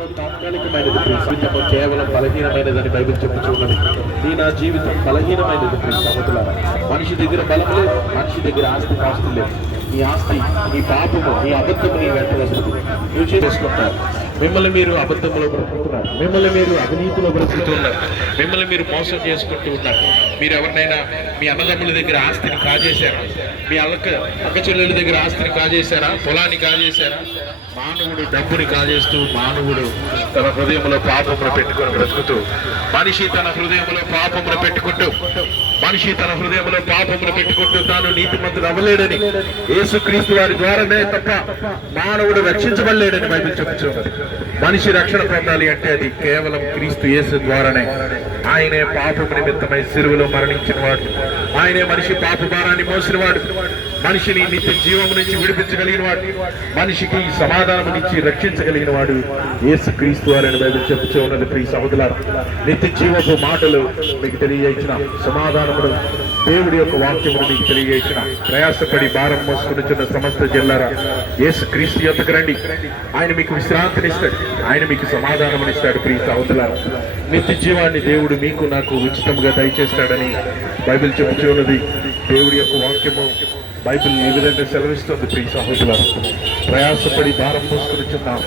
జీవితము తాత్కాలికమైనది, జీవితము కేవలం బలహీనమైనదని బైబిల్ చెప్పుచున్నది. నా జీవితం బలహీనమైనది. సహోదరులారా, మనిషి దగ్గర బలం లేదు, మనిషి దగ్గర ఆస్తి లేదు. నీ ఆస్తి, నీ పాపము, నీ అబద్ధము నీ వెంట వస్తుంది. నువ్వు చేసుకుంటావు. మిమ్మల్ని మీరు అబద్ధంలో బ్రతుకుతున్నారు, మిమ్మల్ని మీరు అవినీతిలో బ్రతుకుతున్నారు, మిమ్మల్ని మీరు మోసం చేసుకుంటూ ఉన్నారు. మీరు ఎవరినైనా మీ అన్నదమ్ముల దగ్గర ఆస్తిని కాజేశారా? మీ అక్క చెల్లెల దగ్గర ఆస్తిని కాజేశారా? పొలాన్ని కాజేశారా? మానవుడు డబ్బుని కాజేస్తూ, మానవుడు తన హృదయంలో పాపమును పెట్టుకొని బ్రతుకుతూ, మనిషి తన హృదయంలో పాపమును పెట్టుకుంటూ తాను నీతిమంతుడు అవ్వలేడని, యేసుక్రీస్తు వారి ద్వారానే తప్ప మానవుడు రక్షించబడలేడని బైబిల్ చెప్పుచున్నది. మనిషి రక్షణ పొందాలి అంటే అది కేవలం క్రీస్తు యేసు ద్వారానే. ఆయనే పాపము నిమిత్తమై సిలువలో మరణించిన వాడు, ఆయనే మనిషి పాప భారాన్ని మోసినవాడు, మనిషిని నిత్య జీవము నుంచి విడిపించగలిగిన వాడు, మనిషికి సమాధానం నుంచి రక్షించగలిగిన వాడు యేసుక్రీస్తు వారని బైబిల్ చెప్పుచూ ఉన్నది. ప్రియ సహోదరులారా, నిత్య జీవపు మాటలు మీకు తెలియజేసిన, సమాధానమును దేవుడి యొక్క వాక్యమును మీకు తెలియజేసిన, ప్రయాసపడి భారం మోసుకునిచున్న సమస్త జిల్లారా యేసుక్రీస్తు యొద్దకు రండి. ఆయన మీకు విశ్రాంతినిస్తాడు, ఆయన మీకు సమాధానమునిస్తాడు. ప్రియ సహోదరులారా, నిత్య జీవాన్ని దేవుడు మీకు నాకు ఉచితంగా దయచేస్తాడని బైబిల్ చెప్పుచూ ఉన్నది. దేవుడి యొక్క వాక్యము బైబిల్ ఈ విధంగా సెలవిస్తుంది. ప్రియ సహోదరులారా, ప్రయాసపడి భారం మోసుకునిచున్నాం.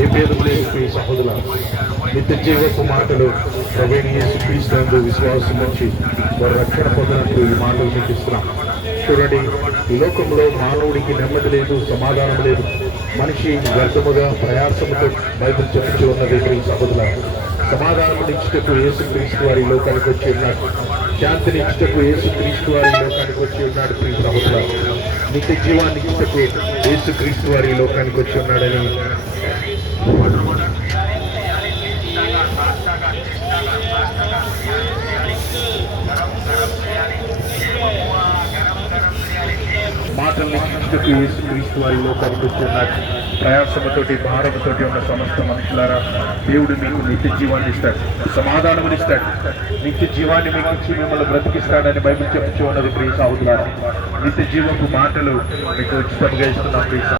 ఏ పేదము లేదు. ప్రియ సహోదరులారా, నిత్య జీవపు మాటలు ప్రభువైన యేసుక్రీస్తు విశ్వాసం నుంచి వారు రక్షణ పొందినట్లు ఈ మాటలు మీకు ఇస్తున్నాం. చూడండి, ఈ లోకంలో మానవుడికి నెమ్మది లేదు, సమాధానం లేదు. మనిషి వ్యర్థముగా ప్రయాసముతో బైబిల్ చెప్పుతూ ఉన్నది. ప్రియ సహోదరులారా, సమాధానం ఇచ్చుటకు యేసుక్రీస్తు వారి లోకానికి వచ్చి ఉన్నాడు, శాంతిని ఇచ్చుటకు యేసుక్రీస్తు వారి లోకానికి వచ్చి ఉన్నాడు. ప్రియ సహోదరులారా, నిత్య జీవాన్ని ఇచ్చుటకు యేసుక్రీస్తు వారి లోకానికి వచ్చి ఉన్నాడని మాటల్ని ఇచ్చుటకు యేసుక్రీస్తు వారి లోకానికి వచ్చి ఉన్నాడు. ప్రయాసముతోటి భారముతోటి ఉన్న సమస్త మనుషులారా, దేవుడు మీకు నిత్య జీవాన్ని ఇస్తాడు, సమాధానమునిస్తాడు, నిత్య జీవాన్ని మీకు ఇచ్చి మిమ్మల్ని బ్రతికిస్తాడని బైబిల్ చెప్పుచూ ఉన్నది. ప్రియ సహోదరులారా, నిత్య జీవపు మాటలు మీకు ఉచితంగా ఇస్తున్నాం. ప్రియ